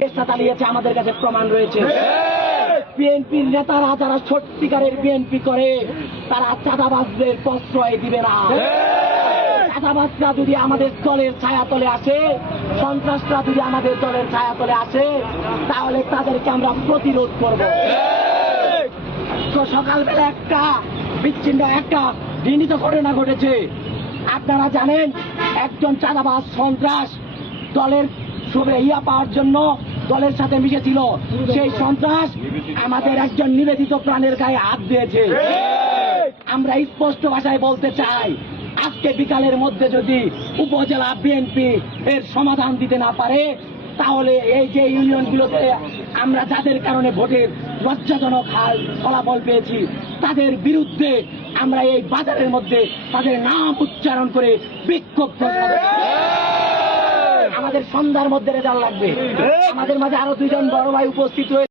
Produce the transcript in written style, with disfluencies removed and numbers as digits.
চেষ্টা চালিয়েছে, আমাদের কাছে প্রমাণ রয়েছে। বিএনপির নেতারা যারা সত্যিকারের বিএনপি করে তারা চাঁদাবাজদের প্রশ্রয় দিবে না। চাঁদাবাজরা যদি আমাদের দলের ছায়াতলে আসে, সন্ত্রাসরা যদি আমাদের দলের ছায়াতলে আসে, তাহলে তাদেরকে আমরা প্রতিরোধ করব। তো সকালবেলা একটা বিচ্ছিন্ন একটা ঘৃণিত ঘটনা ঘটেছে। আপনারা জানেন, একজন চাঁদাবাজ সন্ত্রাস দলের ইয়া পাওয়ার জন্য দলের সাথে মিশেছিল। সেই সন্ত্রাস আমাদের একজন নিবেদিত প্রাণের গায়ে হাত দিয়েছে। আমরা স্পষ্ট ভাষায় বলতে চাই, আজকে বিকালের মধ্যে যদি উপজেলা বিএনপি এর সমাধান দিতে না পারে, তাহলে এই যে ইউনিয়নগুলোতে আমরা যাদের কারণে ভোটের লজ্জাজনক ফলাফল পেয়েছি, তাদের বিরুদ্ধে আমরা এই বাজারের মধ্যে তাদের নাম উচ্চারণ করে বিক্ষোভ করব। আমাদের সন্ধ্যার মধ্যে রেজাল্ট লাগবে। আমাদের মাঝে আরো দুইজন বড় ভাই উপস্থিত হয়েছে।